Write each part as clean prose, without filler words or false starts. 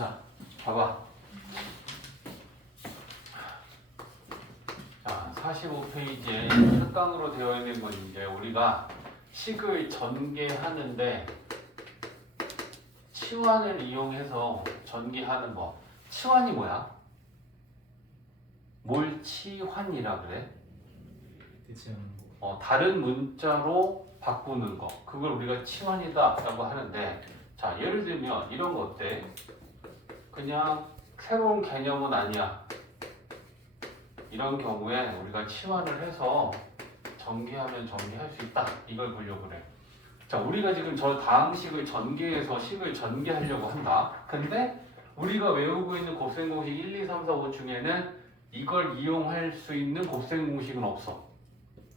자, 봐봐. 자, 45페이지에 특강으로 되어 있는 건 이제 우리가 식을 전개하는데 치환을 이용해서 전개하는 거. 치환이 뭐야? 뭘 치환이라 그래? 대체하는 다른 문자로 바꾸는 거. 그걸 우리가 치환이다 라고 하는데, 자, 예를 들면 이런 거 어때? 그냥 새로운 개념은 아니야. 이런 경우에 우리가 치환을 해서 전개하면 전개할 수 있다. 이걸 보려고 그래. 자, 우리가 지금 저 다음 식을 전개해서 식을 전개하려고 한다. 근데 우리가 외우고 있는 곱셈 공식 1, 2, 3, 4, 5 중에는 이걸 이용할 수 있는 곱셈 공식은 없어.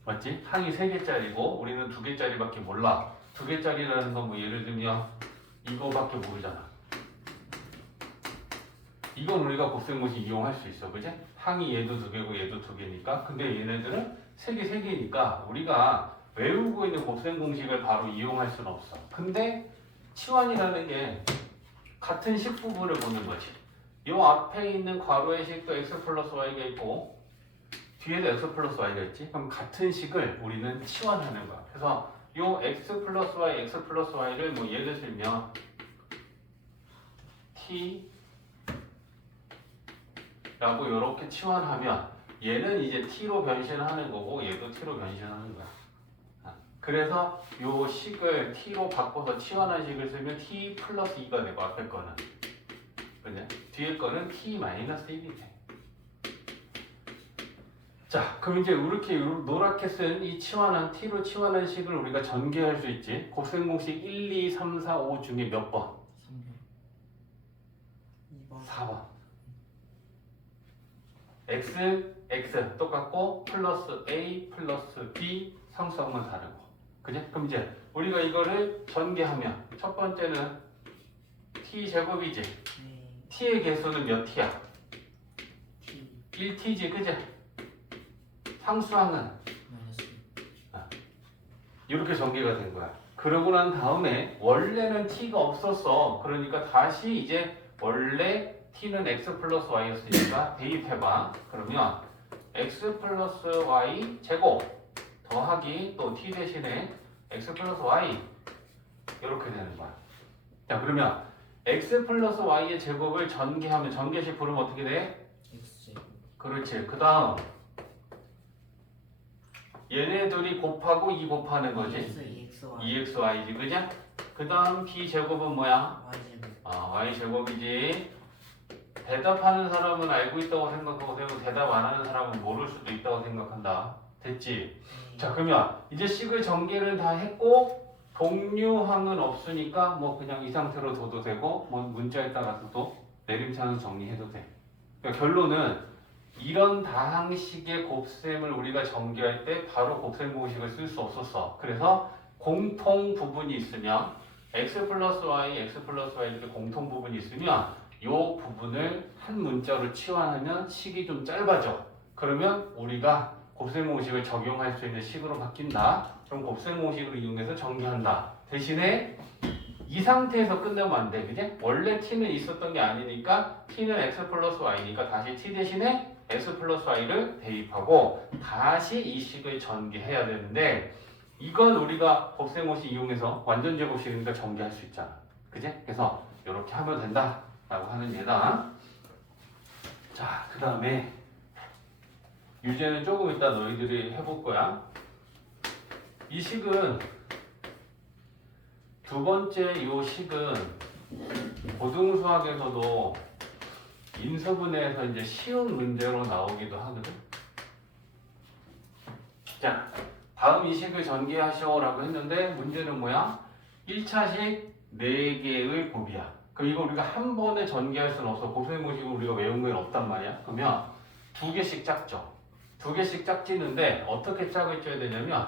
맞지? 항이 3개짜리고 우리는 2개짜리밖에 몰라. 2개짜리라는 건 뭐 예를 들면 이거밖에 모르잖아. 이건 우리가 곱셈 공식 이용할 수 있어. 그지? 항이 얘도 2개고 얘도 2개니까. 근데 얘네들은 3개니까 우리가 외우고 있는 곱셈 공식을 바로 이용할 수는 없어. 근데 치환이라는 게 같은 식 부분을 보는 거지. 요 앞에 있는 괄호의 식도 x 플러스 y가 있고 뒤에도 x 플러스 y가 있지. 그럼 같은 식을 우리는 치환하는 거야. 그래서 요 x 플러스 y를 뭐 예를 들면 t 라고 이렇게 치환하면 얘는 이제 t로 변신하는 거고 얘도 t로 변신하는 거야. 그래서 요 식을 t로 바꿔서 치환한 식을 쓰면 t 플러스 2가 되고 앞에 거는 그냥 뒤에 거는 t 마이너스 1이 돼. 자, 그럼 이제 이렇게 노랗게 쓴 이 치환한 t로 치환한 식을 우리가 전개할 수 있지. 곱셈 공식 1, 2, 3, 4, 5 중에 몇 번? 2번 4번. x 똑같고 플러스 a 플러스 b 상수항만 다르고. 그지? 그럼 이제 우리가 이거를 전개하면 첫 번째는 t 제곱이지. 네 t의 개수는 몇 t야? T 1t지, 그지? 상수항은 마이너스 이렇게 전개가 된 거야. 그러고 난 다음에 원래는 t가 없었어. 그러니까 다시 이제 원래 t는 x 플러스 y였으니까 대입해봐. 그러면 x 플러스 y 제곱 더하기 또 t 대신에 x 플러스 y 이렇게 되는 거야. 자, 그러면 x 플러스 y의 제곱을 전개하면 전개식 부르면 어떻게 돼? X제곱 그렇지. 그 다음 얘네들이 곱하고 2 곱하는 거지. EXY지, 그죠? 그 다음 B제곱은 뭐야? Y제곱 Y제곱이지. 대답하는 사람은 알고 있다고 생각하고 대답 안 하는 사람은 모를 수도 있다고 생각한다. 됐지? 네. 자, 그러면 이제 식을 전개를 다 했고 동류항은 없으니까 뭐 그냥 이 상태로 둬도 되고 뭐 문자에 따라서도 내림차는 정리해도 돼. 그러니까 결론은 이런 다항식의 곱셈을 우리가 전개할 때 바로 곱셈 공식을 쓸 수 없었어. 그래서 공통 부분이 있으면 x 플러스 y 이렇게 공통 부분이 있으면 이 부분을 한 문자로 치환하면 식이 좀 짧아져. 그러면 우리가 곱셈 공식을 적용할 수 있는 식으로 바뀐다. 그럼 곱셈 공식을 이용해서 전개한다. 대신에 이 상태에서 끝내면 안 돼. 그지? 원래 t는 있었던 게 아니니까 t는 x 플러스 y니까 다시 t 대신에 x 플러스 y를 대입하고 다시 이 식을 전개해야 되는데 이건 우리가 곱셈 공식 이용해서 완전 제곱식이니까 전개할 수 있잖아. 그지? 그래서 이렇게 하면 된다 라고 하는 예다. 자, 그 다음에 유제는 조금 이따 너희들이 해볼 거야. 이 식은 두 번째 이 식은 고등수학에서도 인수분해에서 이제 쉬운 문제로 나오기도 하거든. 자, 다음 이 식을 전개하시오라고 했는데 문제는 뭐야? 1차식 4개의 곱이야. 그럼 이거 우리가 한 번에 전개할 수는 없어. 곱셈 공식을 우리가 외운 건 없단 말이야. 그러면 2개씩 짝죠. 2개씩 짝지는데 어떻게 짝을 쪄야 되냐면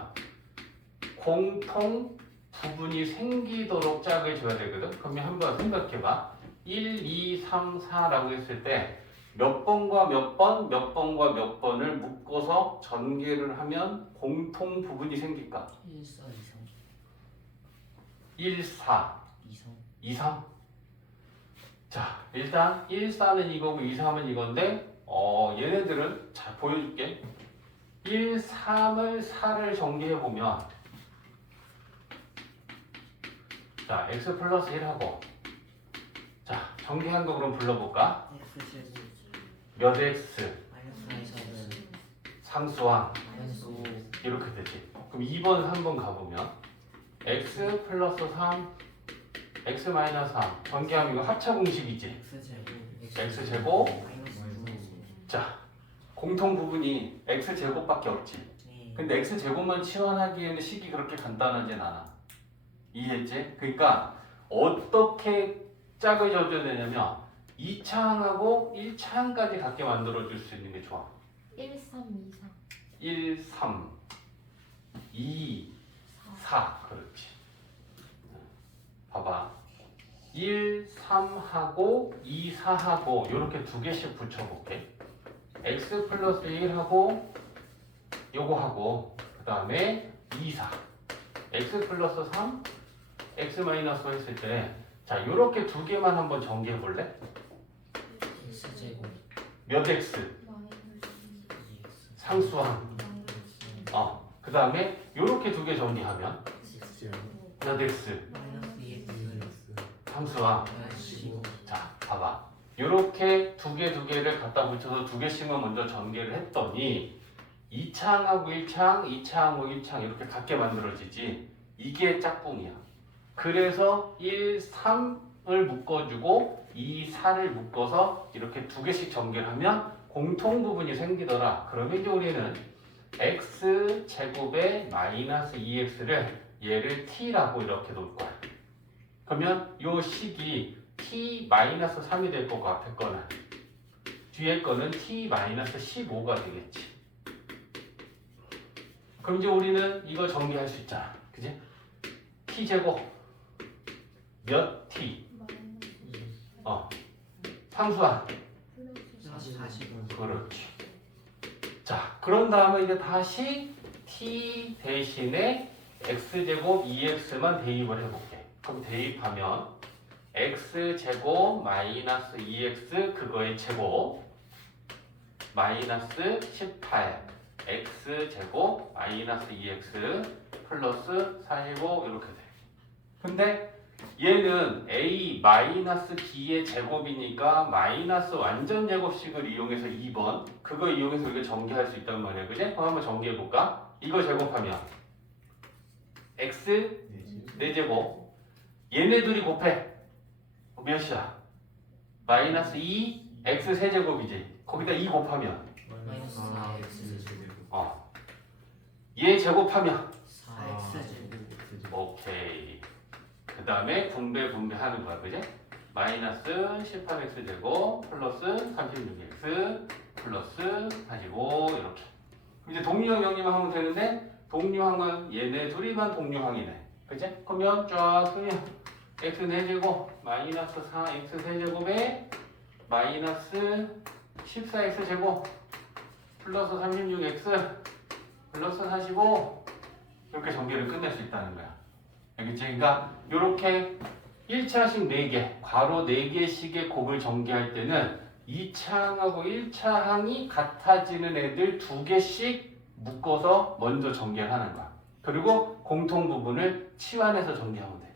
공통 부분이 생기도록 짝을 줘야 되거든. 그러면 한번 생각해봐. 1, 2, 3, 4라고 했을 때 몇 번과 몇 번, 몇 번과 몇 번을 묶어서 전개를 하면 공통 부분이 생길까? 1, 4, 2, 3 1, 4, 2, 3 2, 3. 자, 일단 1, 4는 이거고 2, 3은 이건데 얘네들은 자 보여줄게. 1, 3을 4를 정리해보면 자, x 플러스 1하고 자, 정리한 거 그럼 불러볼까? X 제곱 몇 x 마이너스 4는 상수항 마이너스 5 이렇게 되지. 그럼 2번 3번 가보면 x 플러스 3 x 마이너스 3 전개하면 이거 합차 공식이지. X 제곱 x 제곱 마이너스 9 자 공통 부분이 x 제곱밖에 없지. 네. 근데 x 제곱만 치환하기에는 식이 그렇게 간단하진 않아. 이해했지? 그러니까 어떻게 짝을 져줘야 되냐면 2차항하고 1차항까지 같게 만들어줄 수 있는 게 좋아. 1, 3, 2, 4. 1, 3, 2, 4 그렇지. 봐봐. 1, 3하고 2, 4하고 이렇게 두 개씩 붙여볼게. x 플러스 1하고 요거 하고 그 다음에 2, 4 x 플러스 3 x 마이너스 했을 때 자 요렇게 두 개만 한번 정리해 볼래? X 제곱 몇 x? EX 상수항 그 다음에 요렇게 두 개 정리하면 몇 x? 마이너스 2X 상수항 마이너스 15 자 봐봐 요렇게 두 개를 갖다 붙여서 두 개씩만 먼저 전개를 했더니 2차항하고 1차항, 2차항하고 1차항 이렇게 같게 만들어지지. 이게 짝꿍이야. 그래서 1, 3을 묶어주고 2, 4를 묶어서 이렇게 두 개씩 전개를 하면 공통 부분이 생기더라. 그러면 이제 우리는 x 제곱에 마이너스 2x를 얘를 t라고 이렇게 놓을 거야. 그러면 요 식이 t 마이너스 3이 될 거고 앞에 거는 뒤에 거는 t 마이너스 15가 되겠지. 그럼 이제 우리는 이거 정리할 수 있잖아. 그지? t 제곱 몇 t? 상수항. 45 그렇지. 자, 그런 다음에 이제 다시 t 대신에 x제곱 2x만 대입을 해볼게. 그럼 대입하면 x제곱 마이너스 2x 그거의 제곱 마이너스 18 x제곱 마이너스 2x 플러스 45 이렇게 돼. 근데 얘는 a 마이너스 b의 제곱이니까 마이너스 완전 제곱식을 이용해서 2번 그거 이용해서 우리가 전개할 수 있단 말이야. 그지? 그럼 한번 전개해 볼까? 이거 제곱하면 x 4제곱 얘네 둘이 곱해 몇이야? 마이너스 2 x 세제곱이지. 거기다 2 곱하면 마이너스 4X 얘 제곱하면 4X 제곱 오케이. 그 다음에 분배하는 거야. 그지? 마이너스 18x 제곱 플러스 36x 플러스 45 이렇게. 이제 동류항 영리만 하면 되는데 동류항은 얘네 둘이만 동류항이네. 그지? 그러면 쫙 쓰면 x 4제곱 마이너스 4x 세제곱에 마이너스 14x 제곱 플러스 36x 플러스 45 이렇게 전개를 끝낼 수 있다는 거야. 알겠지? 그러니까 이렇게 1차식 4개, 괄호 4개씩의 곱을 전개할 때는 2차항하고 1차항이 같아지는 애들 2개씩 묶어서 먼저 전개를 하는 거야. 그리고 공통 부분을 치환해서 전개하면 돼.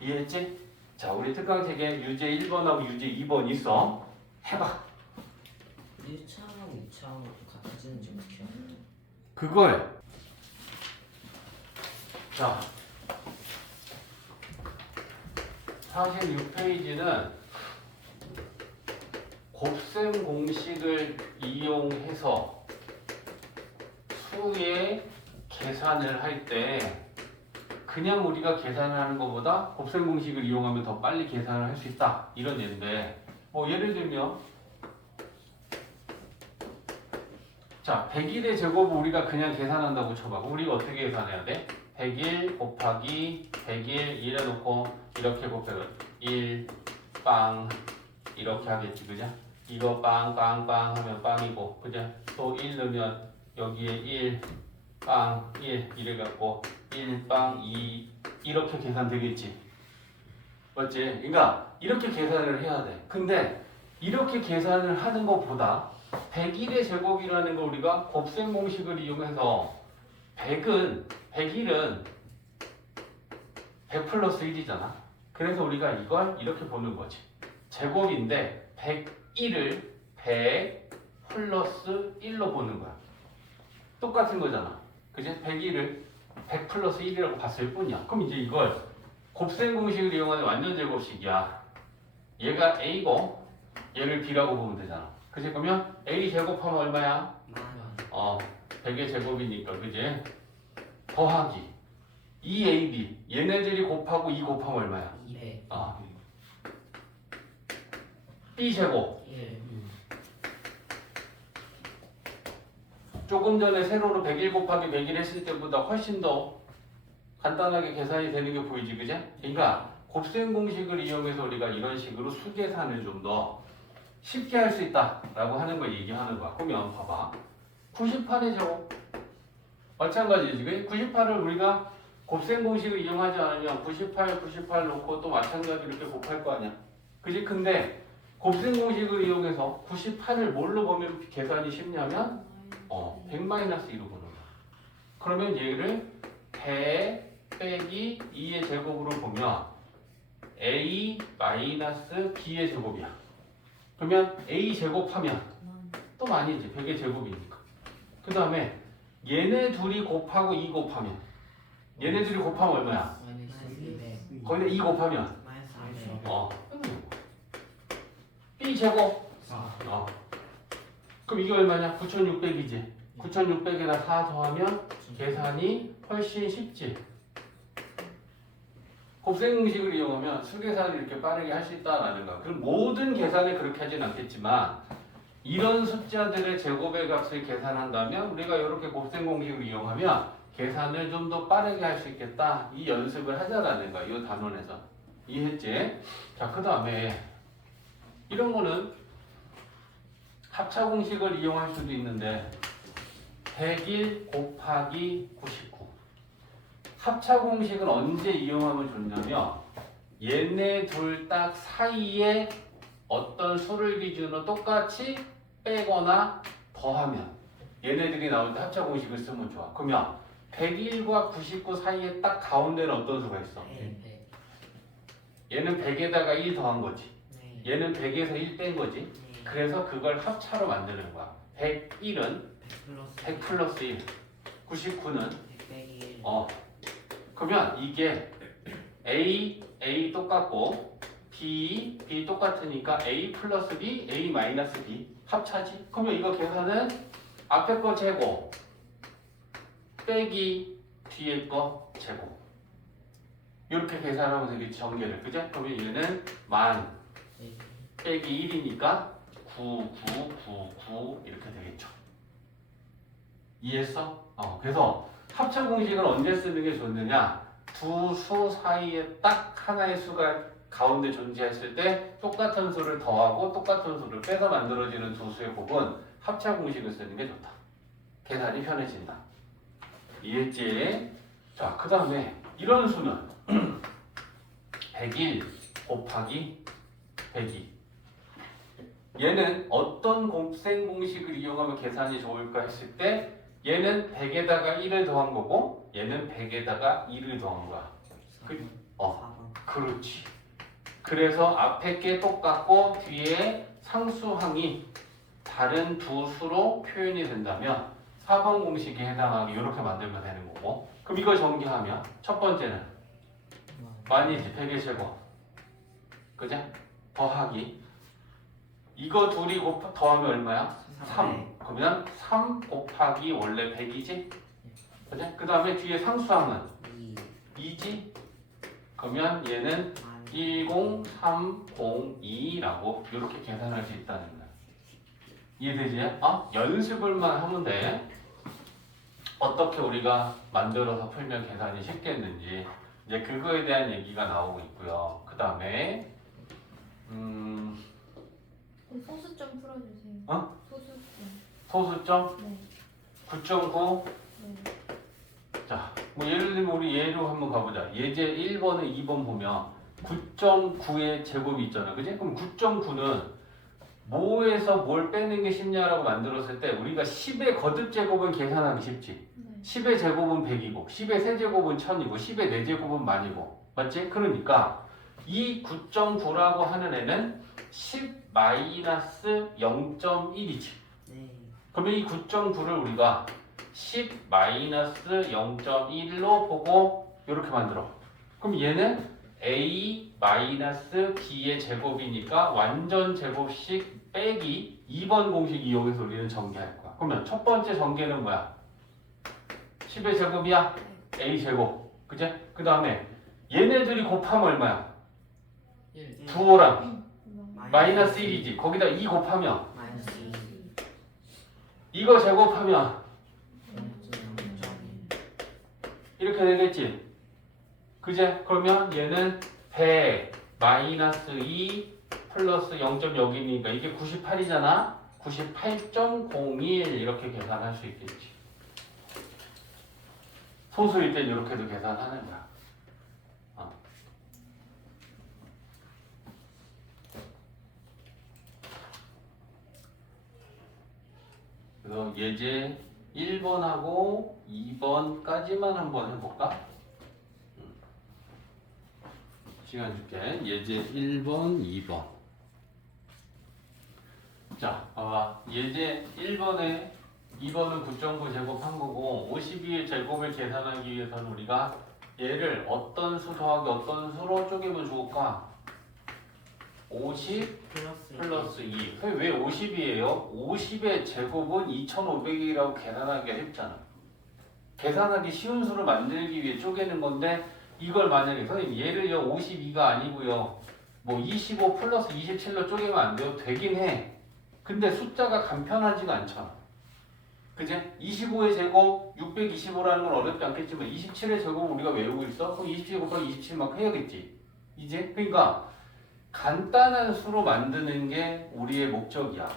이해했지? 자, 우리 특강책에 유제 1번하고 유제 2번 있어. 해봐. 1차하고 2차하고 같아지는지 어떻게 알아요? 그걸 자 46페이지는 곱셈 공식을 이용해서 수의 계산을 할 때 그냥 우리가 계산을 하는 것보다 곱셈 공식을 이용하면 더 빨리 계산을 할 수 있다 이런 예인데 뭐 예를 들면 자 101의 제곱을 우리가 그냥 계산한다고 쳐봐. 우리가 어떻게 계산해야 돼? 101 곱하기 101 이래놓고 이렇게 곱해서 1 빵 이렇게 하겠지. 그죠? 이거 빵 빵 빵 하면 빵이고 그죠? 또 1 넣으면 여기에 1 빵 1 이래갖고 1 빵 2 이렇게 계산되겠지. 맞지? 그러니까 이렇게 계산을 해야 돼. 근데 이렇게 계산을 하는 것보다 101의 제곱이라는 걸 우리가 곱셈 공식을 이용해서 100은 101은 100 플러스 1이잖아. 그래서 우리가 이걸 이렇게 보는 거지. 제곱인데 101을 100 플러스 1로 보는 거야. 똑같은 거잖아. 그지? 101을 100 플러스 1이라고 봤을 뿐이야. 그럼 이제 이걸 곱셈 공식을 이용하는 완전 제곱식이야. 얘가 A고 얘를 B라고 보면 되잖아. 그지? 그러면 A 제곱하면 얼마야? 10,000원. 100의 제곱이니까 그지? 더하기 2AB 얘네들이 곱하고 2 곱하면 얼마야? 200. B 제곱 1. 조금 전에 세로로 101 곱하기 101 했을 때보다 훨씬 더 간단하게 계산이 되는 게 보이지, 그지? 그러니까 곱셈 공식을 이용해서 우리가 이런 식으로 수계산을 좀 더 쉽게 할 수 있다라고 하는 걸 얘기하는 거야. 그러면 봐봐. 98의 제곱 마찬가지지, 그지? 98을 우리가 곱셈 공식을 이용하지 않으면 98, 98 놓고 또 마찬가지로 이렇게 곱할 거 아니야. 그지? 근데 곱셈 공식을 이용해서 98을 뭘로 보면 계산이 쉽냐면 100-2로 보는 거야. 그러면 얘를 100 빼기 2의 제곱으로 보면 a 마이너스 b의 제곱이야. 그러면 a 제곱하면 또 많이지. 100의 제곱이니까. 그 다음에 얘네 둘이 곱하고 2 곱하면 얘네 둘이 곱하면 얼마야? 마이너스 200. 거기다 2 곱하면 마이너스 400. b 제곱. 4. 그럼 이게 얼마냐? 9600이지. 9600에다 4 더하면 계산이 훨씬 쉽지. 곱셈 공식을 이용하면 수계산을 이렇게 빠르게 할 수 있다라는 거야. 그럼 모든 계산을 그렇게 하진 않겠지만 이런 숫자들의 제곱의 값을 계산한다면 우리가 이렇게 곱셈 공식을 이용하면 계산을 좀 더 빠르게 할 수 있겠다. 이 연습을 하자라는 거야. 이 단원에서. 이해했지? 자, 그 다음에 이런 거는 합차 공식을 이용할 수도 있는데 101 곱하기 99 합차 공식은 언제 이용하면 좋냐면 얘네 둘 딱 사이에 어떤 수를 기준으로 똑같이 빼거나 더하면 얘네들이 나올 때 합차 공식을 쓰면 좋아. 그러면 101과 99 사이에 딱 가운데는 어떤 수가 있어? 100. 얘는 100에다가 1 더한 거지. 네. 얘는 100에서 1 뺀 거지. 그래서 그걸 합차로 만드는 거야. 101은 100 플러스 1, 99는 100 빼기 1. 그러면 이게 A 똑같고 B 똑같으니까 A 플러스 B, A 마이너스 B 합차지. 그러면 이거 계산은 앞에 거 제곱 빼기 뒤에 거 제곱 이렇게 계산하면 되겠지. 전개를. 그죠? 그러면 얘는 10,000 빼기 1이니까 9999 이렇게 되겠죠. 이해했어? 그래서 합차 공식을 언제 쓰는 게 좋느냐? 두 수 사이에 딱 하나의 수가 가운데 존재했을 때 똑같은 수를 더하고 똑같은 수를 빼서 만들어지는 두 수의 곱은 합차 공식을 쓰는 게 좋다. 계산이 편해진다. 이해했지? 자, 그 다음에 이런 수는 101 곱하기 102 얘는 어떤 곱셈 공식을 이용하면 계산이 좋을까 했을 때 얘는 100에다가 1을 더한 거고 얘는 100에다가 2를 더한 거야. 4번. 그렇지. 그래서 앞에 게 똑같고 뒤에 상수항이 다른 두 수로 표현이 된다면 4번 공식에 해당하게 이렇게 만들면 되는 거고. 그럼 이걸 전개하면 첫 번째는 만이지. 100의 제곱. 그죠? 더하기 이거 둘이 더하면 얼마야? 3. 그러면 3 곱하기 원래 100이지? 그죠? 그 다음에 뒤에 상수항은 2지? 그러면 얘는 10302라고 이렇게 계산할 수 있다는 거야. 이해되지? 연습을만 하면 돼. 어떻게 우리가 만들어서 풀면 계산이 쉽겠는지 이제 그거에 대한 얘기가 나오고 있고요. 그 다음에 소수점 풀어주세요. 소수점. 소수점 네. 9.9. 네. 자, 뭐 예를 들면 우리 예로 한번 가보자. 예제 1번에 2번 보면 9.9의 제곱이 있잖아. 그지? 그럼 9.9는 뭐에서 뭘 빼는 게 쉽냐라고 만들었을 때 우리가 10의 거듭 제곱은 계산하기 쉽지. 네. 10의 제곱은 100이고 10의 세제곱은 1000이고 10의 4제곱은 10,000이고 맞지? 그러니까 이 9.9라고 하는 애는 10-0.1이지. 네. 그러면 이 9.9를 우리가 10-0.1로 보고 이렇게 만들어. 그럼 얘는 a-b의 제곱이니까 완전 제곱식 빼기 2번 공식 이용해서 우리는 전개할 거야. 그러면 첫 번째 전개는 뭐야? 10의 제곱이야? a 제곱. 그치? 그 다음에 얘네들이 곱하면 얼마야? 1 2호랑 마이너스 1이지. 거기다 2 곱하면 마이너스 2. 이거 제곱하면 0.1. 이렇게 되겠지. 그제? 그러면 얘는 100 마이너스 2 플러스 0.6이니까 이게 98이잖아. 98.01 이렇게 계산할 수 있겠지. 소수일 땐 이렇게도 계산하는 거야. 그래서 예제 1번하고 2번까지만 한번 해볼까? 시간 줄게. 예제 1번, 2번. 자, 봐봐. 예제 1번에 2번은 9.9 제곱한 거고 52의 제곱을 계산하기 위해서는 우리가 얘를 어떤 수 더하기 어떤 수로 쪼개면 좋을까? 50 플러스 2. 왜 50이에요? 50의 제곱은 2500이라고 계산하기가 쉽잖아. 계산하기 쉬운 수를 만들기 위해 쪼개는 건데 이걸 만약에 선생님 얘를요 52가 아니고요 뭐 25 플러스 27로 쪼개면 안 돼요? 되긴 해. 근데 숫자가 간편하지가 않잖아. 그제? 25의 제곱 625라는 건 어렵지 않겠지만 27의 제곱 우리가 외우고 있어? 그럼 27 곱하기 27만 해야겠지. 이제? 그러니까 간단한 수로 만드는 게 우리의 목적이야.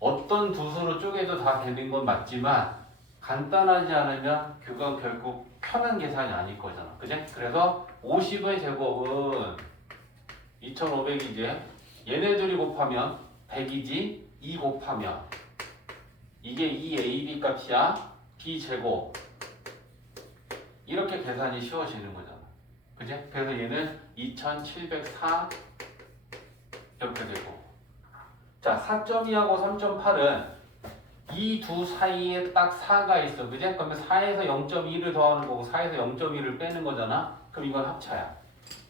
어떤 두 수로 쪼개도 다 되는 건 맞지만 간단하지 않으면 그건 결국 편한 계산이 아닐 거잖아. 그제? 그래서 50의 제곱은 2500이지. 얘네들이 곱하면 100이지. 2 곱하면 이게 2ab 값이야. b제곱. 이렇게 계산이 쉬워지는 거잖아. 그제? 그래서 얘는 2704 이렇게 되고. 자, 4.2하고 3.8은 이 두 사이에 딱 4가 있어. 그제? 그러면 4에서 0.2를 더하는 거고 4에서 0.2를 빼는 거잖아. 그럼 이건 합차야.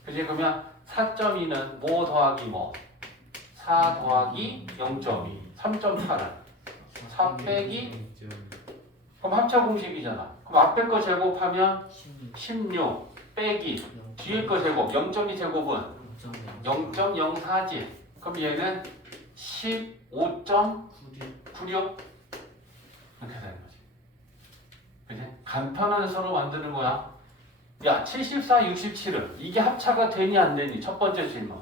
그지? 그러면 4.2는 뭐 더하기 뭐? 4 더하기 0.2. 3.8은 4 빼기 그럼 합차 공식이잖아. 그럼 앞에 거 제곱하면 16 빼기 뒤에 거 제곱 0.2 제곱은 0.04지. 그럼 얘는 15.96 이렇게 되는 거지. 그지? 간편한 수로 만드는 거야. 야, 74, 67은 이게 합차가 되니 안 되니? 첫 번째 질문.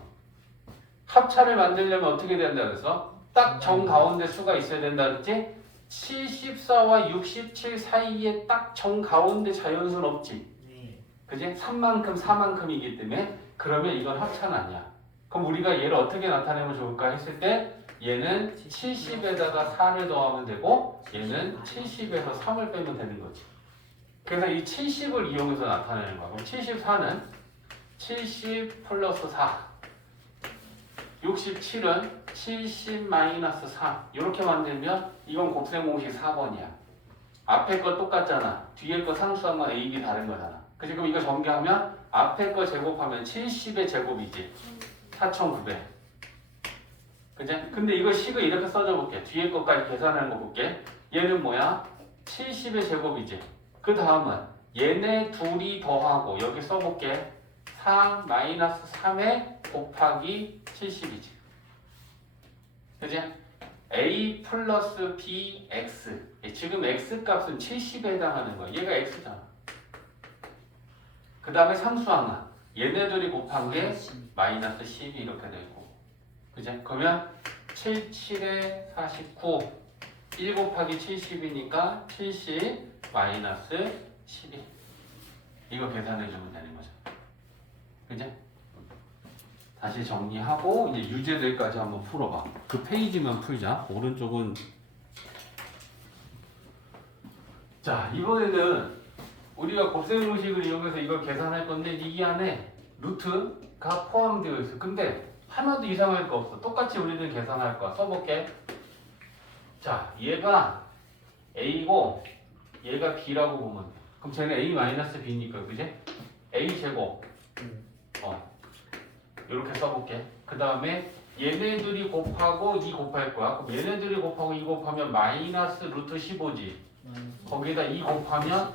합차를 만들려면 어떻게 된다 그래서? 딱 정 가운데 수가 있어야 된다 그랬지? 74와 67 사이에 딱 정 가운데 자연수는 없지. 네. 그지? 3만큼 4만큼이기 때문에 그러면 이건 합차는 아니야. 그럼 우리가 얘를 어떻게 나타내면 좋을까 했을 때 얘는 70에다가 4를 더하면 되고 얘는 70에서 3을 빼면 되는 거지. 그래서 이 70을 이용해서 나타내는 거야. 그럼 74는 70 플러스 4 67은 70 마이너스 4 이렇게 만들면 이건 곱셈 공식 4번이야. 앞에 거 똑같잖아. 뒤에 거 상수하면 A, B 다른 거잖아. 그치? 그럼 이거 전개하면 앞에 거 제곱하면 70의 제곱이지. 4900. 그치? 근데 이거 식을 이렇게 써줘 볼게. 뒤에 것까지 계산하는 거 볼게. 얘는 뭐야? 70의 제곱이지. 그 다음은 얘네 둘이 더하고 여기 써볼게. 4 마이너스 3에 곱하기 70이지. 그치? A 플러스 B X. 지금 X 값은 70에 해당하는 거야. 얘가 X잖아. 그 다음에 상수항은 얘네들이 곱한 게 마이너스 10이 이렇게 되고. 그치? 그러면 77에 49. 1 곱하기 70이니까 70 마이너스 12. 이거 계산해주면 되는 거죠. 그치? 다시 정리하고 이제 유제들까지 한번 풀어봐. 그 페이지만 풀자. 오른쪽은 자 이번에는 우리가 곱셈공식을 이용해서 이걸 계산할 건데 이 안에 루트가 포함되어 있어. 근데 하나도 이상할 거 없어. 똑같이 우리는 계산할 거야. 써볼게. 자 얘가 A고 얘가 B라고 보면 돼. 그럼 쟤는 A-B니까 그지? A 제곱 이렇게 써볼게. 그 다음에 얘네들이 곱하고 2 곱할 거야. 그럼 얘네들이 곱하고 2 곱하면 마이너스 루트 15지. 거기에다 2 곱하면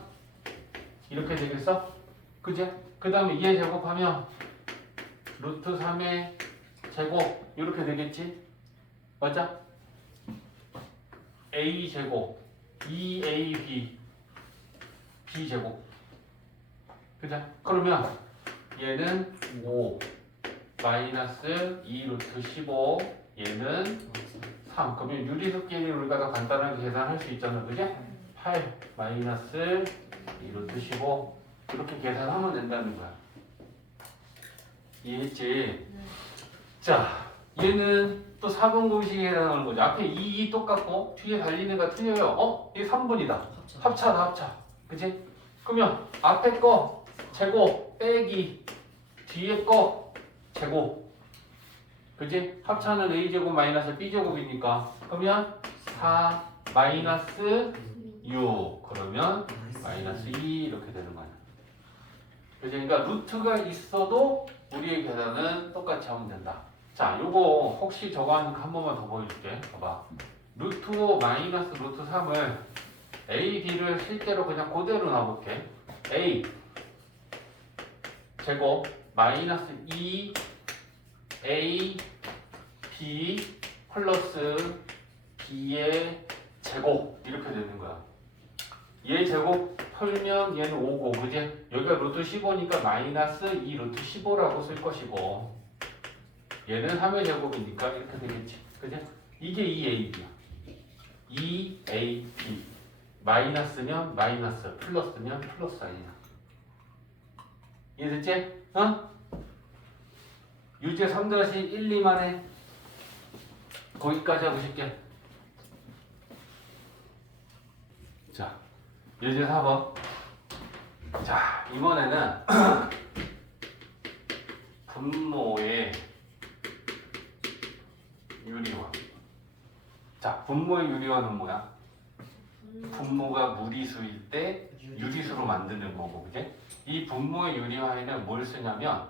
이렇게 되겠어? 그지? 그 다음에 2에 제곱하면 루트 3의 제곱 이렇게 되겠지? 맞아? A 제곱 2AB B 제곱 그죠? 그러면 얘는 5 마이너스 2 루트 15 얘는 3 그러면 유리수끼리 우리가 더 간단하게 계산할 수 있잖아 그지? 8 마이너스 2 루트 15 이렇게 계산하면 된다는 거야 이해했지? 자 얘는 또 4번 공식에 해당하는 거죠 앞에 2 똑같고 뒤에 달린 애가 틀려요 이게 3분이다 합차다 합차 그지? 그러면 앞에 거 제곱 빼기 뒤에 거 제곱 그지? 합차는 A제곱 마이너스 B제곱이니까 그러면 4 마이너스 6 그러면 마이너스 2 이렇게 되는 거야 그지? 그러니까 루트가 있어도 우리의 계산은 똑같이 하면 된다 자 요거 혹시 저거 한 번만 더 보여줄게 봐봐 루트 5 마이너스 루트 3을 A, B를 실제로 그냥 그대로 놔볼게 A 제곱 마이너스 2 A B 플러스 B의 제곱 이렇게 되는 거야 얘 제곱 풀면 얘는 5고 그지? 여기가 루트 15니까 마이너스 2 루트 15라고 쓸 것이고 얘는 3의 제곱이니까 이렇게 되겠지 그지? 이게 2AB야 2AB 마이너스면 마이너스 플러스면 플러스 아니야 이해됐지? 유제 3-1, 2만 해 거기까지 하고 싶게 자 유제 4번 자 이번에는 분모의 유리화 자 분모의 유리화는 뭐야? 분모가 무리수일 때 유리수로 만드는 거고 그지? 이 분모의 유리화에는 뭘 쓰냐면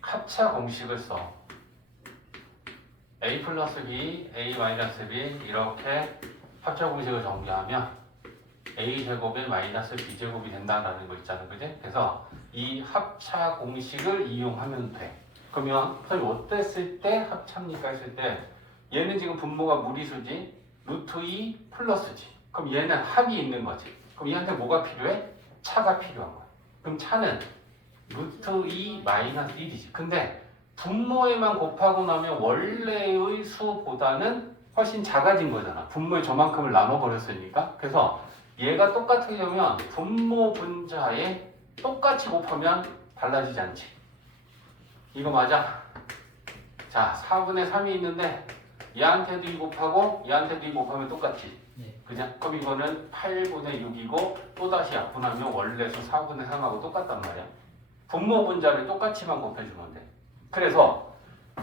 합차 공식을 써 A 플러스 B, A 마이너스 B 이렇게 합차 공식을 정리하면 A 제곱이 마이너스 B 제곱이 된다는 거 있잖아 그지? 그래서 이 합차 공식을 이용하면 돼 그러면 선생님 어땠을 때 합차입니까 했을 때 얘는 지금 분모가 무리수지 루트 2 플러스지 그럼 얘는 합이 있는 거지 그럼 얘한테 뭐가 필요해? 차가 필요한 거야 그럼 차는 루트 2 마이너스 1이지 근데 분모에만 곱하고 나면 원래의 수보다는 훨씬 작아진 거잖아 분모에 저만큼을 나눠버렸으니까 그래서 얘가 똑같으려면 분모 분자에 똑같이 곱하면 달라지지 않지 이거 맞아? 자 4분의 3이 있는데 얘한테도 2 곱하고 얘한테도 2 곱하면 똑같지 네. 그냥 그럼 이거는 8분의 6이고 또다시 약분하면 원래 수 4분의 3하고 똑같단 말이야 분모 분자를 똑같이만 곱해주면 돼 그래서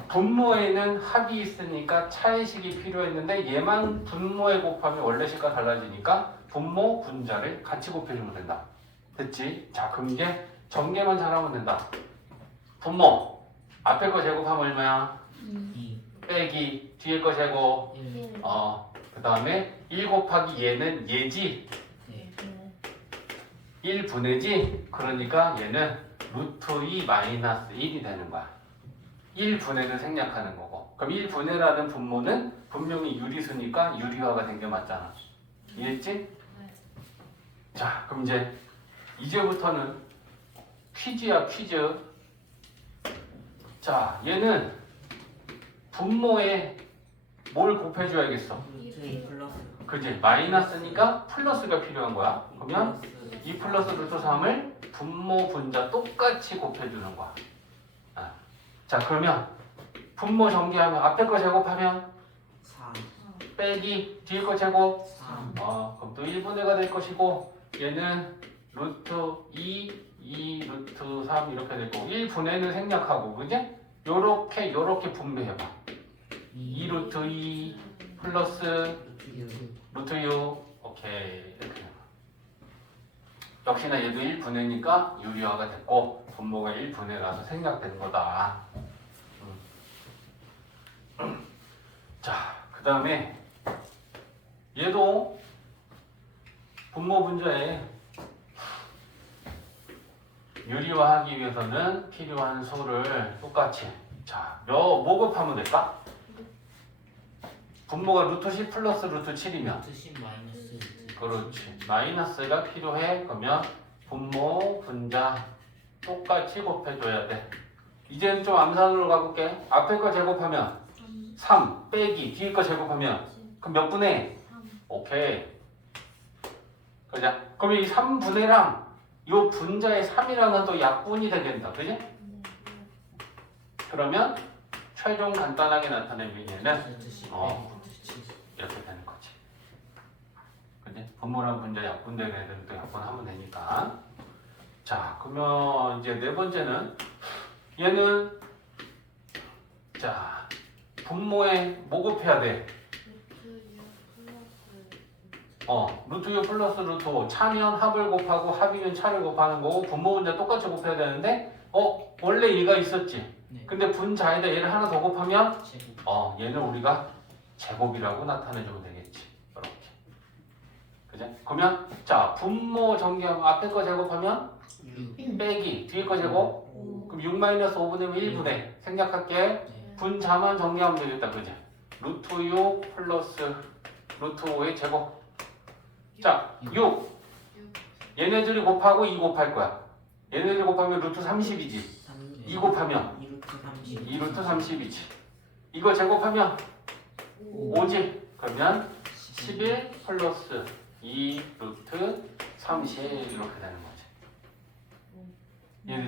분모에는 합이 있으니까 차의식이 필요했는데 얘만 분모에 곱하면 원래 식과 달라지니까 분모 분자를 같이 곱해주면 된다 됐지? 자 그럼 이제 전개만 잘하면 된다 분모 앞에 거 제곱하면 얼마야? 2 빼기 뒤에 거 제곱 1 그 다음에 1 곱하기 얘는 얘지 네. 1분의지 그러니까 얘는 루트 2 마이너스 1이 되는 거야 1분의는 생략하는 거고 그럼 1분의라는 분모는 분명히 유리수니까 유리화가 된 게 맞잖아 이해했지? 자 그럼 이제부터는 퀴즈야 퀴즈 자 얘는 분모에 뭘 곱해줘야겠어 루트 2 플러스 그지? 마이너스니까 플러스가 필요한 거야 그러면 2 플러스 루트 3을 분모 분자 똑같이 곱해주는 거야 자 그러면 분모 전개하면 앞에 거 제곱하면 3 빼기 뒤에 거 제곱 3 그럼 또 1분의가 될 것이고 얘는 루트 2 루트 3 이렇게 될 거고 1분의는 생략하고 그지? 요렇게 분배해봐 2 루트 2 플러스 루트 6 오케이 이렇게 역시나 얘도 1분의니까 유리화가 됐고 분모가 1분의라서 생략된 거다 자 그 다음에 얘도 분모 분자에 유리화하기 위해서는 필요한 수를 똑같이 뭐 곱하면 될까? 분모가 루트 10 플러스 루트 7이면 루트 10 마이너스 루트 그렇지 마이너스가 필요해 그러면 분모 분자 똑같이 곱해줘야 돼 이제는 좀 암산으로 가볼게 앞에 거 제곱하면 3 빼기 뒤에 거 제곱하면 그럼 몇 분의? 3. 오케이 그죠? 그럼 이 3분의랑 이 분자의 3이랑은 또 약분이 되겠다 그지? 그러면 최종 간단하게 나타내면 얘는 루트 10 어. 루트 7 이렇게 되는 거지 그지? 분모랑 분자 약분되는 애들은 또 약분하면 되니까 자 그러면 이제 네 번째는 얘는 자 분모에 뭐 곱해야 돼? 루트 6 플러스 루트 5 차면 합을 곱하고 합이면 차를 곱하는 거고 분모 분자 똑같이 곱해야 되는데 원래 얘가 있었지 네. 근데 분자에다 얘를 하나 더 곱하면 제곱 얘는 우리가 제곱이라고 나타내주면 되겠지 이렇게 그죠? 그러면 자 분모 전개하면 앞에 거 제곱하면 6 빼기 뒤에 거 제곱 그럼 6 마이너스 5분의 1분의 생략할게 네. 분자만 정리하면 되겠다 그지? 루트 6 플러스 루트 5의 제곱 자 6 얘네들이 곱하고 2 곱할 거야 얘네들이 곱하면 루트 30이지 2 곱하면 2 루트 30 2 루트 30이지 이거 제곱하면 5지 그러면 11 플러스 2 루트 30 이렇게 되는 거지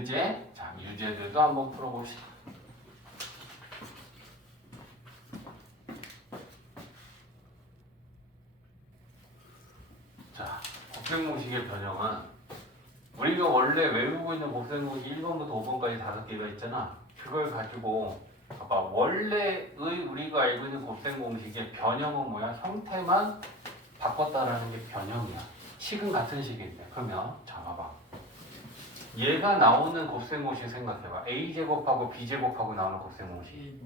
이제 자 유제들도 한번 풀어봅시다 자, 곱셈공식의 변형은 우리가 원래 외우고 있는 곱셈공식 1번부터 5번까지 5개가 있잖아. 그걸 가지고 봐봐. 원래의 우리가 알고 있는 곱셈공식의 변형은 뭐야? 형태만 바꿨다라는 게 변형이야. 식은 같은 식인데. 그러면 자 봐봐. 얘가 나오는 곱셈공식 생각해봐. a제곱하고 b제곱하고 나오는 곱셈공식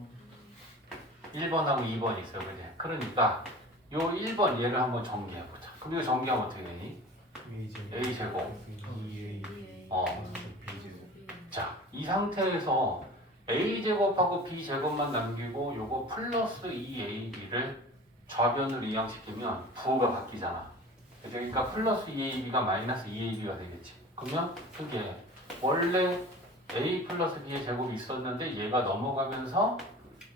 1번하고 2번 있어. 그지? 그러니까 요 1번 얘를 한번 정리해보자. 그럼 이거 정리하면 어떻게 되니? a제곱 자, 이 상태에서 a제곱하고 b제곱만 남기고 요거 플러스 2ab를 좌변으로 이항시키면 부호가 바뀌잖아. 그러니까 플러스 2ab가 마이너스 2ab가 되겠지. 그러면 그게 원래 a 플러스 b의 제곱이 있었는데 얘가 넘어가면서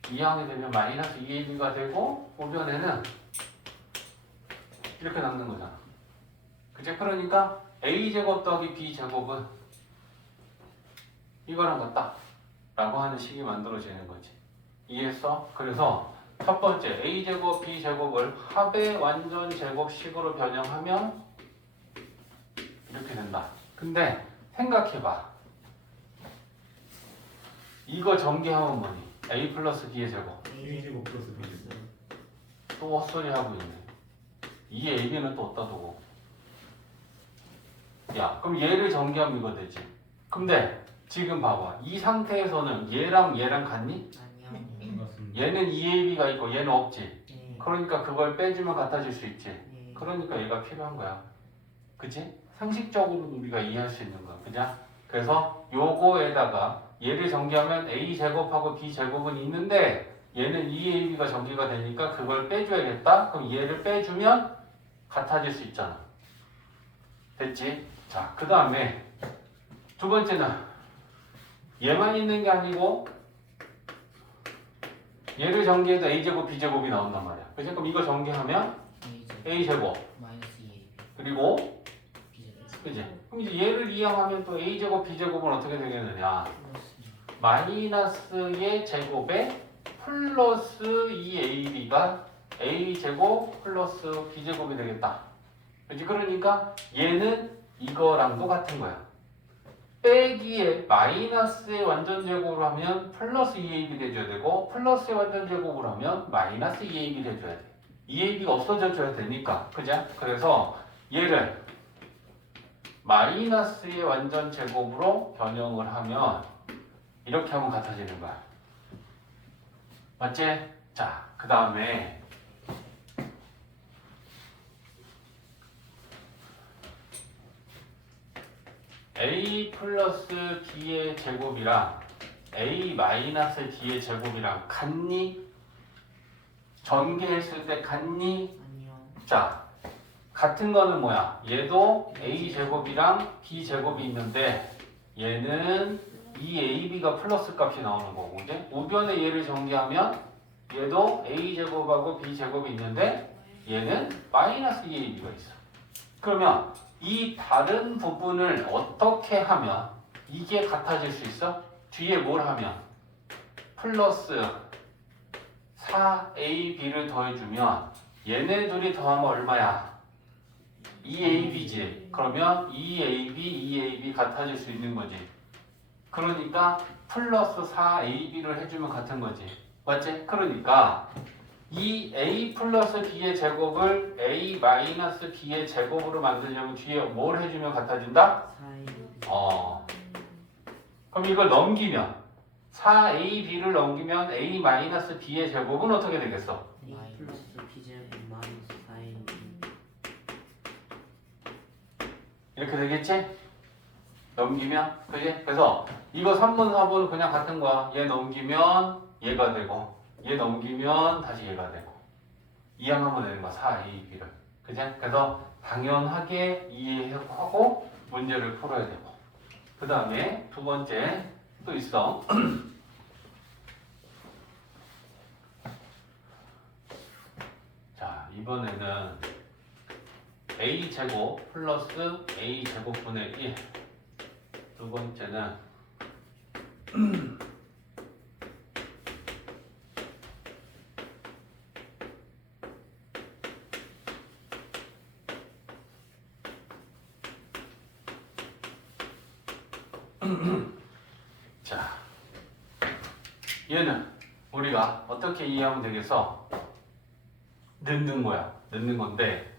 이항이 되면 마이너스 2ab가 되고 우변에는 이렇게 남는 거잖아. 그치? 그러니까 a제곱 더하기 b제곱은 이거랑 같다 라고 하는 식이 만들어지는 거지. 이해했어? 그래서 첫 번째 a제곱 b제곱을 합의 완전 제곱식으로 변형하면 이렇게 된다. 근데 생각해봐. 이거 전개하면 뭐니? a 플러스 b의 제곱. a제곱 플러스 b제곱 또 헛소리 하고 있네. 이 ab는 또 어디다 두고. 야, 그럼 얘를 전개하면 이거 되지. 근데 지금 봐봐. 이 상태에서는 얘랑 얘랑 같니? 아니요 맞습니다. 얘는 2ab가 있고 얘는 없지. 네. 그러니까 그걸 빼주면 같아질 수 있지. 네. 그러니까 얘가 필요한 거야. 그치? 상식적으로는 우리가 이해할 수 있는 거야. 그죠? 그래서 요거에다가 얘를 전개하면 a제곱하고 b제곱은 있는데 얘는 2ab가 전개가 되니까 그걸 빼줘야겠다. 그럼 얘를 빼주면 같아질 수 있잖아. 됐지? 자, 그 다음에 두 번째는 얘만 있는 게 아니고 얘를 전개해도 a제곱 b제곱이 나온단 말이야. 그치? 그럼 이거 전개하면 a제곱 마이너스 2 그리고 b제곱 그치? 그럼 이제 얘를 이항하면 또 a제곱 b제곱은 어떻게 되겠느냐? 플러스 마이너스의 제곱에 플러스 2ab가 a제곱 플러스 b제곱이 되겠다. 그렇지? 그러니까 얘는 이거랑 똑같은 거야. 빼기에 마이너스의 완전제곱으로 하면 플러스 2ab 돼줘야 되고 플러스의 완전제곱으로 하면 마이너스 2ab 돼줘야 돼. 2ab가 없어져줘야 되니까. 그죠? 그래서 얘를 마이너스의 완전제곱으로 변형을 하면 이렇게 하면 같아지는 거야. 맞지? 자, 그 다음에 a 플러스 b의 제곱이랑 a 마이너스 b의 제곱이랑 같니? 전개했을 때 같니? 아니요. 자, 같은 거는 뭐야? 얘도 a 제곱이랑 b 제곱이 있는데 얘는 2ab가 플러스 값이 나오는 거고, 이제 우변에 얘를 전개하면 얘도 a 제곱하고 b 제곱이 있는데 얘는 마이너스 2ab가 있어. 그러면 이 다른 부분을 어떻게 하면 이게 같아질 수 있어? 뒤에 뭘 하면? 플러스 4ab를 더해주면 얘네 둘이 더하면 얼마야? 2ab지. 그러면 2ab 같아질 수 있는 거지. 그러니까 플러스 4ab를 해주면 같은 거지. 맞지? 그러니까 이 a 플러스 b의 제곱을 a 마이너스 b의 제곱으로 만들려면 뒤에 뭘 해주면 같아진다? 4ab. 그럼 이걸 넘기면 4ab를 넘기면 a 마이너스 b의 제곱은 어떻게 되겠어? a 플러스 b제곱 마이너스 4ab. 이렇게 되겠지? 넘기면 그지? 그래서 이거 3번 4번 그냥 같은 거야. 얘 넘기면 얘가 되고 얘 넘기면 다시 얘가 되고 이항하면 되는 거야. 4ab를. 그지? 그래서 당연하게 이해하고 문제를 풀어야 되고 그 다음에 두 번째 또 있어. 자, 이번에는 a제곱 플러스 a제곱분의 1. 두 번째는 자, 얘는 우리가 어떻게 이해하면 되겠어? 넣는 거야. 넣는 건데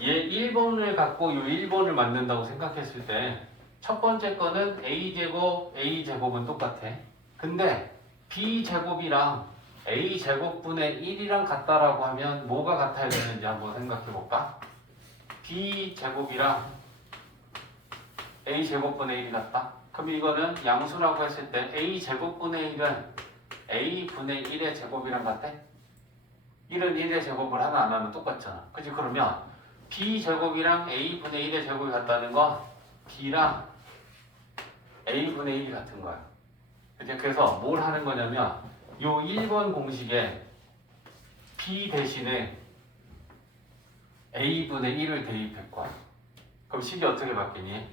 얘 1번을 갖고 이 1번을 만든다고 생각했을 때 첫 번째 거는 a제곱, a제곱은 똑같아. 근데 b제곱이랑 a제곱분의 1이랑 같다라고 하면 뭐가 같아야 되는지 한번 생각해 볼까? b제곱이랑 a제곱분의 1이 같다? 그럼 이거는 양수라고 했을 때 a제곱분의 1은 a분의 1의 제곱이랑 같아? 1은 1의 제곱을 하나 안 하면 똑같잖아. 그치? 그러면 b제곱이랑 a분의 1의 제곱이 같다는 건 b랑 a분의 1이 같은 거야. 그치? 그래서 뭘 하는 거냐면 요 1번 공식에 b 대신에 a분의 1을 대입할 거야. 그럼 식이 어떻게 바뀌니?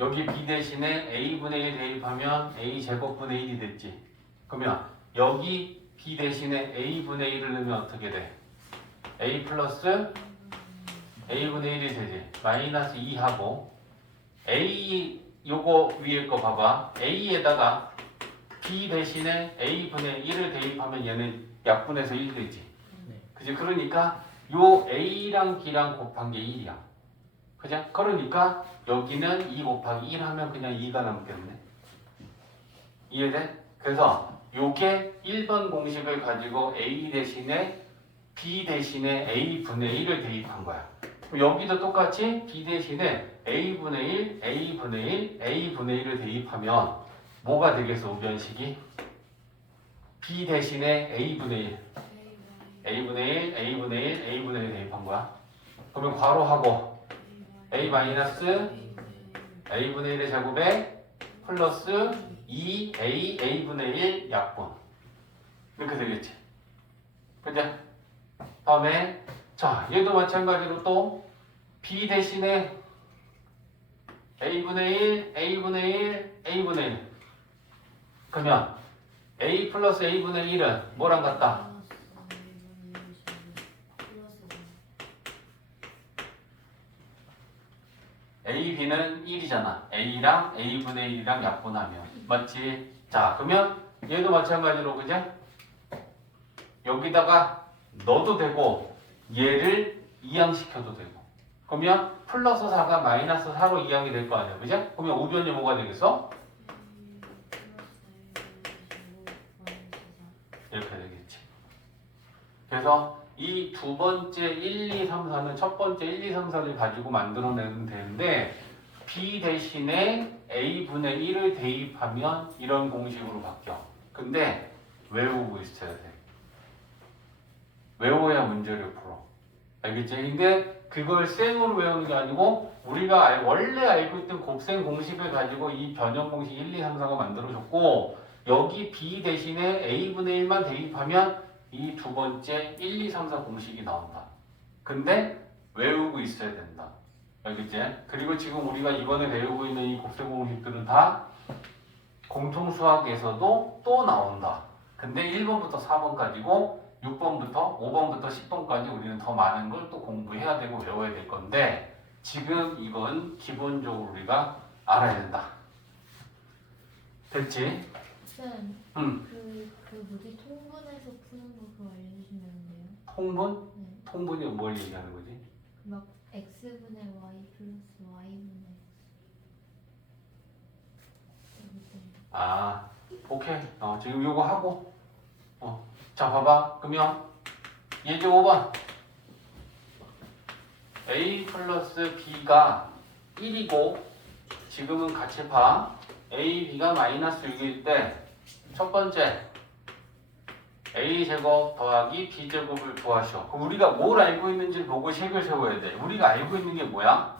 여기 b 대신에 a분의 1 대입하면 a제곱분의 1이 됐지. 그러면 여기 b 대신에 a분의 1을 넣으면 어떻게 돼? a 플러스 a분의 1이 되지. 마이너스 2하고 a 요거 위에 거 봐봐. a에다가 b 대신에 a분의 1을 대입하면 얘는 약분해서 1 되지. 네. 그지? 그러니까 요 a랑 b랑 곱한 게 1이야. 그죠? 그러니까 여기는 2 곱하기 1 하면 그냥 2가 남겠네. 이해돼? 그래서 요게 1번 공식을 가지고 a 대신에 b 대신에 a분의 1을 대입한 거야. 여기도 똑같이 b 대신에 a분의 1, a분의 1, a분의 1을 대입하면 뭐가 되겠어? 우변식이 b 대신에 a분의 1, a분의 1, a분의 1, a분의 1 대입한 거야. 그러면 괄호하고 a 마이너스 a분의 1의 제곱에 플러스 2a a분의 1 약분 이렇게 되겠지. 그죠? 다음에 자 얘도 마찬가지로 또 b 대신에 a분의 1, a분의 1, a분의 1 그러면 a 플러스 a분의 1은 뭐랑 같다? a, b는 1이잖아. a랑 a분의 1이랑 약분하면. 맞지? 자, 그러면 얘도 마찬가지로 그죠? 여기다가 넣어도 되고 얘를 이항시켜도 되고. 그러면 플러스 4가 마이너스 4로 이항이 될 거 아니야. 그죠? 그러면 우변이 뭐가 되겠어? 이렇게 되겠지. 그래서 이 두 번째 1, 2, 3, 4는 첫 번째 1, 2, 3, 4를 가지고 만들어내면 되는데 b 대신에 a분의 1을 대입하면 이런 공식으로 바뀌어. 근데 외우고 있어야 돼. 외워야 문제를 풀어. 알겠지? 근데 그걸 생으로 외우는 게 아니고 우리가 원래 알고 있던 곱셈 공식을 가지고 이 변형 공식 1, 2, 3, 4가 만들어졌고 여기 b 대신에 a분의 1만 대입하면 이 두 번째 1, 2, 3, 4 공식이 나온다. 근데 외우고 있어야 된다. 알겠지? 그리고 지금 우리가 이번에 배우고 있는 이 곱셈 공식들은 다 공통수학에서도 또 나온다. 근데 1번부터 4번까지고 6번부터 5번부터 10번까지 우리는 더 많은 걸 또 공부해야 되고 외워야 될 건데 지금 이건 기본적으로 우리가 알아야 된다. 됐지? 쌤, 응. 그 뭐지 통분해서 푸는 거 그거 알려주시면 안 돼요? 통분? 네. 통분이 뭘 얘기하는 거지? 막 x분의 y 플러스 y분의 x. 아, 오케이. 지금 요거 하고. 자, 봐봐. 그러면 예제 5번. a 플러스 b가 1이고 지금은 같이 봐. a, b가 마이너스 6일 때 첫 번째 a제곱 더하기 b제곱을 구하시오. 그럼 우리가 뭘 알고 있는지 보고 식을 세워야 돼. 우리가 알고 있는 게 뭐야?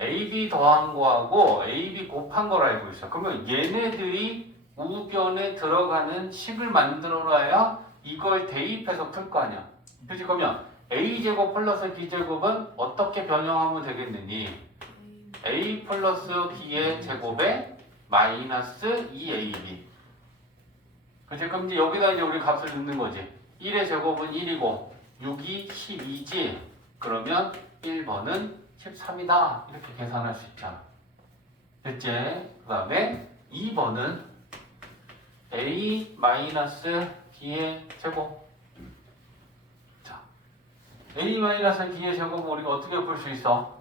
ab 더한 거하고 ab 곱한 걸 알고 있어. 그러면 얘네들이 우변에 들어가는 식을 만들어놔야 이걸 대입해서 풀 거 아니야. 그렇지? 그러면 a제곱 플러스 b제곱은 어떻게 변형하면 되겠느니? a 플러스 b의 제곱에 마이너스 2ab. 그치? 그럼 이제 여기다 이제 우리 값을 넣는 거지. 1의 제곱은 1이고 6이 12지. 그러면 1번은 13이다. 이렇게 계산할 수 있잖아. 됐지? 그 다음에 2번은 a 마이너스 b의 제곱. 자, a 마이너스 b의 제곱은 우리가 어떻게 풀 수 있어?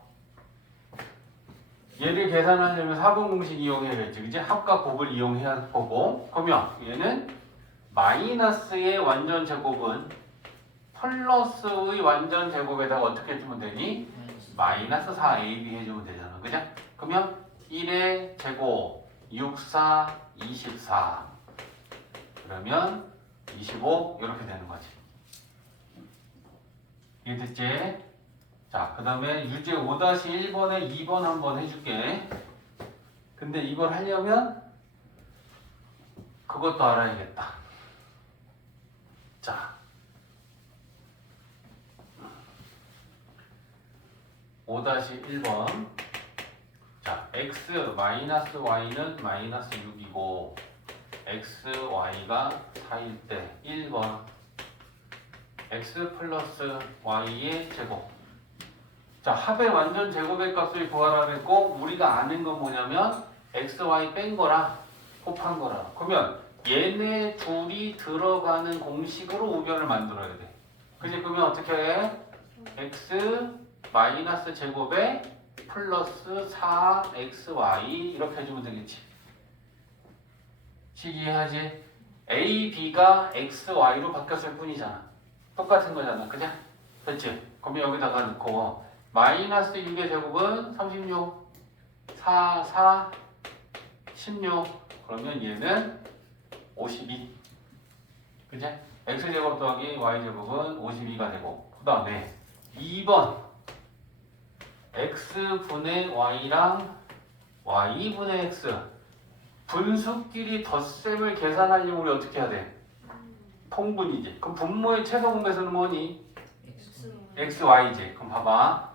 얘를 계산하려면 4번 공식 이용해야겠지. 그치? 합과 곱을 이용해야 보고. 그러면 얘는 마이너스의 완전 제곱은 플러스의 완전 제곱에다가 어떻게 해주면 되니? 마이너스 4ab 해주면 되잖아. 그죠? 그러면 1의 제곱 6, 4, 24 그러면 25 이렇게 되는 거지. 이해됐지? 자, 그 다음에 유제 5-1번에 2번 한번 해줄게. 근데 이걸 하려면 그것도 알아야겠다. 자, 5-1번. 자, x 마이너스 y는 마이너스 6이고 x, y가 4일 때 1번 x 플러스 y의 제곱. 자, 합의 완전 제곱의 값을 구하라 그랬고 우리가 아는 건 뭐냐면 x, y 뺀 거라 곱한 거라. 그러면 얘네 둘이 들어가는 공식으로 우변을 만들어야 돼. 그치? 그러면 어떻게 해? x 마이너스 제곱에 플러스 4xy 이렇게 해주면 되겠지. 시기하지? a, b가 x, y로 바뀌었을 뿐이잖아. 똑같은 거잖아. 그냥? 됐지? 그러면 여기다가 넣고 마이너스 6의 제곱은 36 4, 4, 16 그러면 얘는 52 그치? x제곱 더하기 y제곱은 52가 되고 그 다음에 2번 x분의 y랑 y분의 x 분수끼리 덧셈을 계산하려면 우리 어떻게 해야 돼? 통분이지. 그럼 분모의 최소 공배수는 뭐니? xy지. 그럼 봐봐.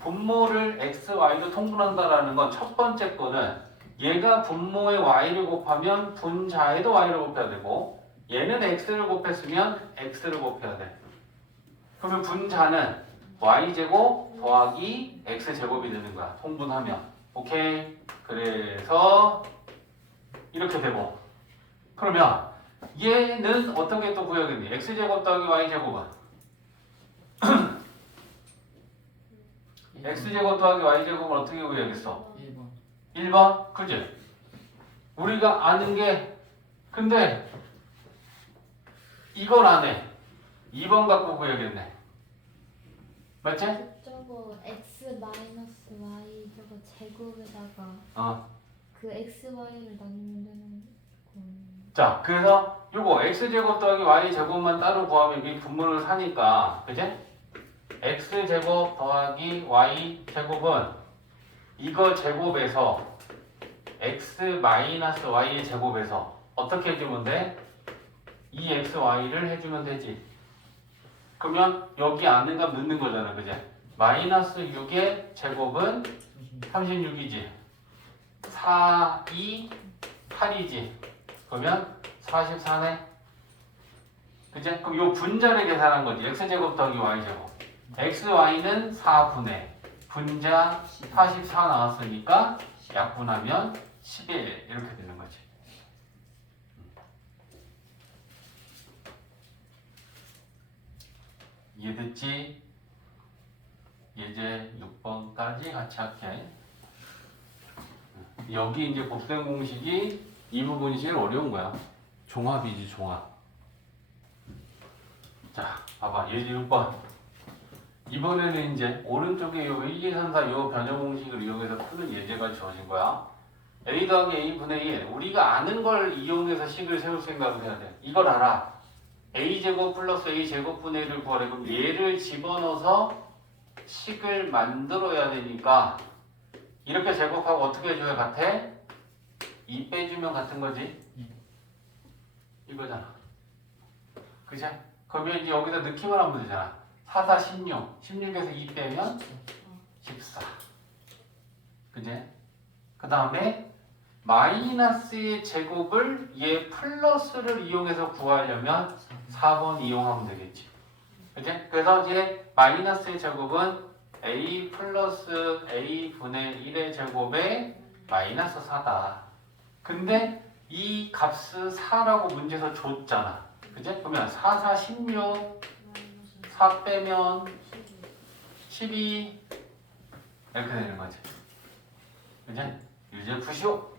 분모를 xy로 통분한다라는 건 첫 번째 거는 얘가 분모에 y를 곱하면 분자에도 y를 곱해야 되고 얘는 x를 곱했으면 x를 곱해야 돼. 그러면 분자는 y제곱 더하기 x제곱이 되는 거야. 통분하면. 오케이? 그래서 이렇게 되고 그러면 얘는 어떻게 또 구해야겠니? x제곱 더하기 y제곱은 x제곱 더하기 y제곱은 어떻게 구해야겠어? 1번 1번? 그지? 우리가 아는 게 근데 이걸 안 해. 2번 갖고 구해야겠네. 맞지? 저거 x 마이너스 y 저거 제곱에다가 어. 그 x y를 나누면 되는 거. 자, 그래서 요거 x제곱 더하기 y제곱만 따로 구하면 이게 분모를 사니까 그지? x제곱 더하기 y제곱은 이거 제곱에서 x 마이너스 y의 제곱에서 어떻게 해주면 돼? 2xy를 해주면 되지. 그러면 여기 아는 값 넣는 거잖아, 그지? 마이너스 6의 제곱은 36이지. 4, 2, 8이지. 그러면 44네. 그지? 그럼 요 분자를 계산한 거지. x제곱 더하기 y제곱. xy는 4분의 분자 44 나왔으니까 약분하면 11 이렇게 되는 거지. 이해됐지? 예제 6번까지 같이 할게. 여기 이제 곱셈 공식이 이 부분이 제일 어려운 거야. 종합이지, 종합. 자, 봐봐. 예제 6번. 이번에는 이제 오른쪽에 요 1, 2, 3, 4 요 변형 공식을 이용해서 푸는 예제가 주어진 거야. a 더하기 a분의 1. 우리가 아는 걸 이용해서 식을 세울 생각을 해야 돼. 이걸 알아. a제곱 플러스 a제곱분의 1을 구하래. 그럼 얘를 집어넣어서 식을 만들어야 되니까 이렇게 제곱하고 어떻게 해줘야 같아? 2 빼주면 같은 거지? 이거잖아. 그치? 그러면 이제 여기다 넣기만 하면 되잖아. 4, 4, 16. 16에서 2 빼면 14. 그치? 그 다음에 마이너스의 제곱을 얘 플러스를 이용해서 구하려면 4번 이용하면 되겠지. 그치? 그래서 이제 마이너스의 제곱은 a 플러스 a 분의 1의 제곱에 마이너스 4다. 근데 이 값을 4라고 문제에서 줬잖아. 그치? 그러면 4, 4, 16, 4 빼면 12 이렇게 되는 거지. 그치? 유제 푸시오.